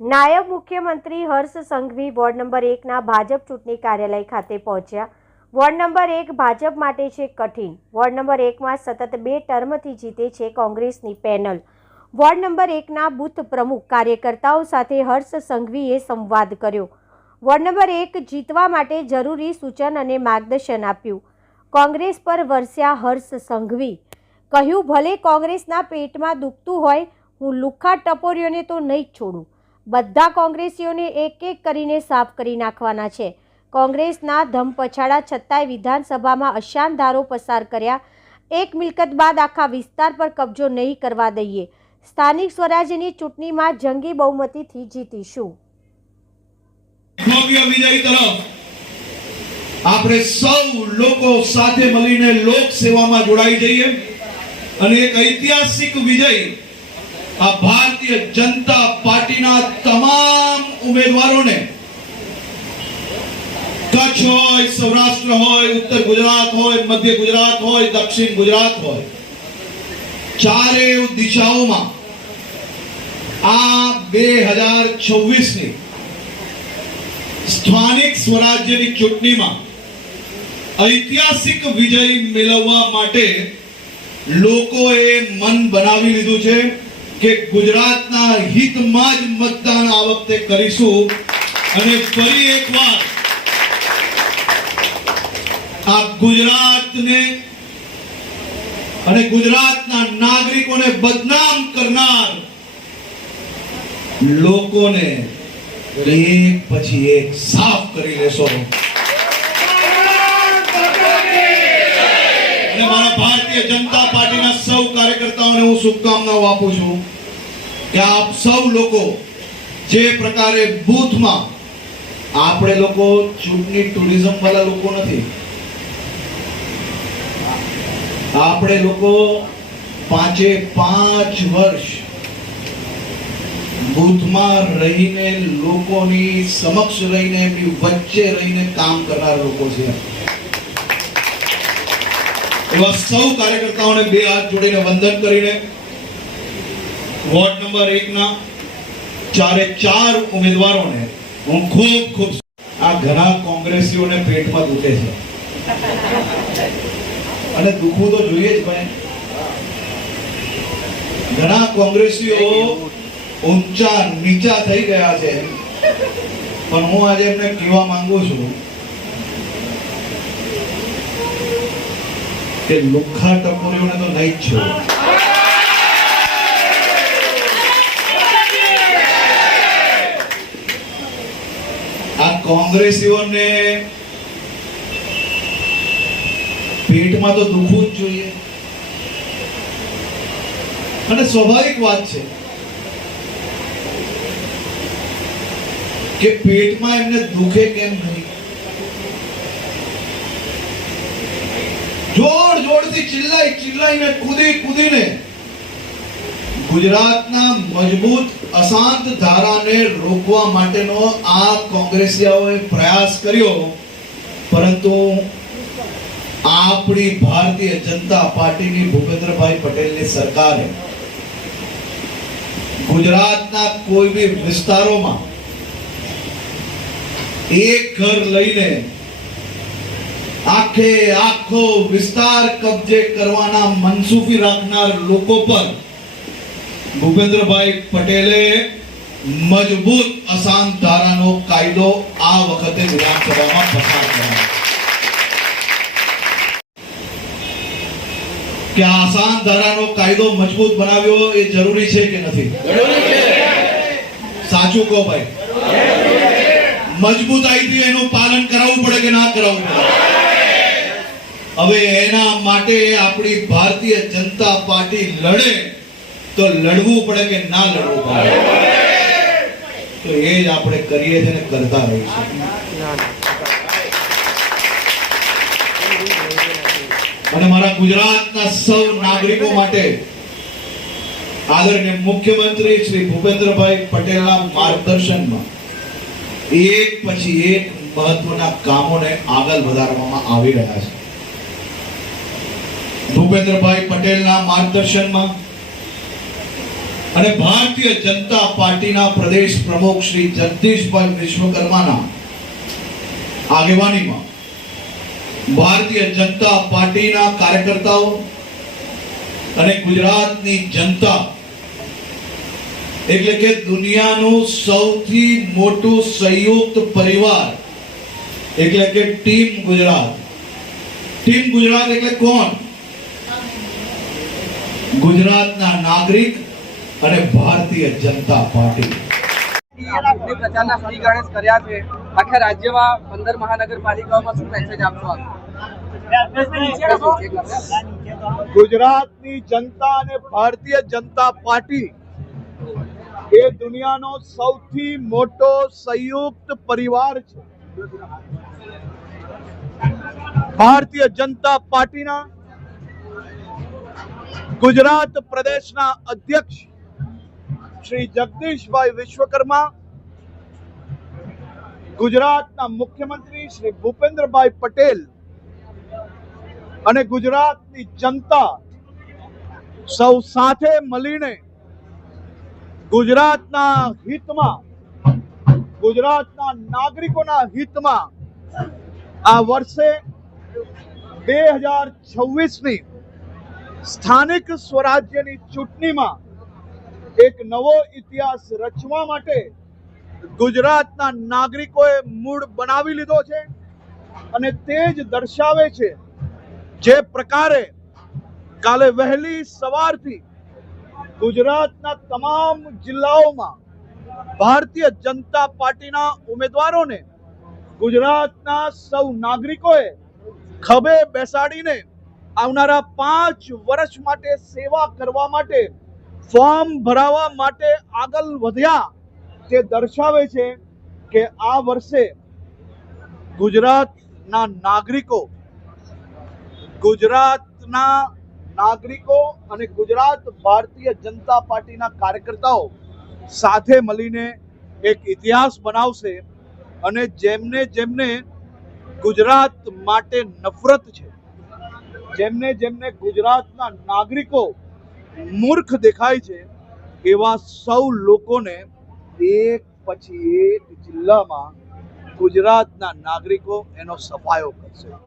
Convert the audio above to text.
નાયબ મુખ્યમંત્રી Harsh Sanghavi ward number 1ના Bhajap ચૂંટણી કાર્યાલય ખાતે પહોંચ્યા। વોર્ડ નંબર 1 ભાજપ માટે છે કઠિન। વોર્ડ નંબર 1માં સતત 2 ટર્મથી જીતે છે કોંગ્રેસની પેનલ। વોર્ડ નંબર 1ના બૂથ પ્રમુખ કાર્યકર્તાઓ સાથે હર્ષ સંઘવીએ સંવાદ કર્યો। વોર્ડ નંબર 1 જીતવા માટે જરૂરી સૂચન અને માર્ગદર્શન આપ્યું। કોંગ્રેસ પર વરસ્યા હર્ષ સંઘવી। કહ્યું, ભલે કોંગ્રેસના પેટમાં દુખતું હોય, હું લુખ્ખા ટપોરીઓને તો નહીં જ છોડું। બધા કોંગ્રેસીઓને એક એક કરીને સાફ કરી નાખવાના છે। કોંગ્રેસના ધમપછાડા છતાંય વિધાનસભામાં અશાંત ધારો પસાર કર્યા। એક મિલકત બાદ આખા વિસ્તાર પર કબજો નહીં કરવા દઈએ। સ્થાનિક સ્વરાજ્યની ચૂંટણીમાં જંગી બહુમતીથી જીતીશું। ભવ્ય વિજય તરફ આપણે સૌ લોકો સાથે મળીને લોક સેવામાં જોડાઈ જઈએ અને એક ઐતિહાસિક વિજય આ ભારતીય જનતા પાર્ટીના તમામ ઉમેદવારોને કચ્છ હોય, સૌરાષ્ટ્ર હોય, ઉત્તર ગુજરાત હોય, મધ્ય ગુજરાત હોય, દક્ષિણ ગુજરાત હોય, ચારેય દિશાઓમાં આ 2026ની સ્થાનિક સ્વરાજ્યની ચૂંટણીમાં ઐતિહાસિક વિજય મેળવવા માટે લોકોએ મન બનાવી લીધું છે કે ગુજરાતના હિતમાં જ મતદાન આ વખતે કરીશું અને ફરી એકવાર આ ગુજરાતને અને ગુજરાતના નાગરિકોને બદનામ કરનાર લોકોને એક પછી એક સાફ કરી લેશો। અને મારા ભારતીય જનતા પાર્ટીના સૌ કાર્યકર્તાઓને હું શુભકામનાઓ આપું છું કે આપ સૌ લોકો જે પ્રકારે બૂથમાં, આપણે લોકો ચૂંટણી ટુરિઝમ વાળા લોકો નથી, આપણે લોકો 5 વર્ષ બૂથમાં રહીને લોકોની સમક્ષ રહીને એમની વચ્ચે રહીને કામ કરનાર લોકો છે। એવા સૌ કાર્યકર્તાઓને 2 હાથ જોડીને વંદન કરીને વોર્ડ નંબર 1ના 4 ઉમેદવારોને હું ખૂબ આ ઘણા કોંગ્રેસીઓને પેટમાં દુખે છે અને દુખવું તો જોઈએ જ ભાઈ। ઘણા કોંગ્રેસીઓ ઊંચા નીચા થઈ ગયા છે, પણ હું આજે એમને કહેવા માંગુ છું કે લુખ્ખા ટપોરીઓને તો નહીં જ છોડો। આ કોંગ્રેસીઓને પેટમાં તો દુખવું જ જોઈએ અને સ્વાભાવિક વાત છે કે પેટમાં એમને દુખે કેમ નહીં। જોરથી ચિલ્લાઈને કૂદીને ગુજરાતના મજબૂત અશાંત ધારાને રોકવા માટેનો આ કોંગ્રેસીઓએ પ્રયાસ કર્યો, પરંતુ આપણી ભારતીય જનતા પાર્ટીની ભૂપેન્દ્રભાઈ પટેલની સરકારે ગુજરાતના કોઈ બી વિસ્તારોમાં એક ઘર લઈને આખો વિસ્તાર કબજે કરવાના મનસૂફી રાખનાર લોકો પર ભૂપેન્દ્રભાઈ પટેલે મજબૂત અશાંત ધારાનો કાયદો આ વખતે વિધાનસભામાં પસાર કર્યો। કે આ અશાંત ધારાનો કાયદો મજબૂત બનાવ્યો એ જરૂરી છે કે નથી? સાચું કહો ભાઈ, મજબૂતાઈથી એનું પાલન કરાવવું પડે કે ના કરાવવું પડે? હવે એના માટે આપણી ભારતીય જનતા પાર્ટી લડે તો લડવું પડે કે ના લડવું પડે? તો એ જ આપણે કરીએ છીએ ને કરતા રહીશું। અને મારા ગુજરાતના સૌ નાગરિકો માટે આદરણીય મુખ્યમંત્રી શ્રી ભૂપેન્દ્રભાઈ પટેલના માર્ગદર્શનમાં એક પછી એક મહત્વના કામોને આગળ વધારવામાં આવી રહ્યા છે। ભૂપેન્દ્રભાઈ પટેલના માર્ગદર્શનમાં અને ભારતીય જનતા પાર્ટીના પ્રદેશ પ્રમુખ શ્રી જગદીશભાઈ વિશ્વકર્માના આગેવાનીમાં ભારતીય જનતા પાર્ટીના કાર્યકર્તાઓ અને ગુજરાતની જનતા એટલે કે દુનિયાનું સૌથી મોટું સંયુક્ત પરિવાર એટલે કે ટીમ ગુજરાત એટલે કોણ? ગુજરાતના નાગરિક અને ભારતીય જનતા પાર્ટી પ્રચારના શ્રી ગણેશ કર્યા છે આખા રાજ્યમાં 15 મહાનગરપાલિકાઓમાં શું મેસેજ આપશો આપ? ગુજરાતની જનતા અને ભારતીય જનતા પાર્ટી એ દુનિયાનો સૌથી મોટો સંયુક્ત પરિવાર છે. ભારતીય જનતા પાર્ટીના ગુજરાત પ્રદેશના અધ્યક્ષ શ્રી જગદીશભાઈ વિશ્વકર્મા, ગુજરાતના મુખ્યમંત્રી શ્રી ભૂપેન્દ્રભાઈ પટેલ અને ગુજરાતની જનતા સૌ સાથે મળીને ગુજરાતના હિતમાં, ગુજરાતના નાગરિકોના હિતમાં આ વર્ષે 2026ની સ્થાનિક સ્વરાજ્યની ચૂંટણીમાં એક નવો ઇતિહાસ રચવા માટે ગુજરાતના નાગરિકોએ મૂળ બનાવી લીધો છે અને તે જ દર્શાવે છે જે પ્રકારે કાલે વહેલી સવારથી ગુજરાતના તમામ જિલ્લાઓમાં ભારતીય જનતા પાર્ટીના ઉમેદવારોને ગુજરાતના સૌ નાગરિકોએ ખભે બેસાડીને આવનારા 5 વર્ષ માટે સેવા કરવા માટે ફોર્મ ભરાવા માટે આગળ વધ્યા. તે દર્શાવે છે કે આ વર્ષે ગુજરાતના નાગરિકો અને ગુજરાત ભારતીય જનતા પાર્ટીના કાર્યકર્તાઓ સાથે મળીને એક ઇતિહાસ બનાવશે અને જેમને ગુજરાત માટે નફરત છે, જેમને ગુજરાતના નાગરિકો મૂર્ખ દેખાય છે, એવા સૌ લોકોને એક પછી એક જિલ્લામાં ગુજરાતના નાગરિકો એનો સફાયો કરશે.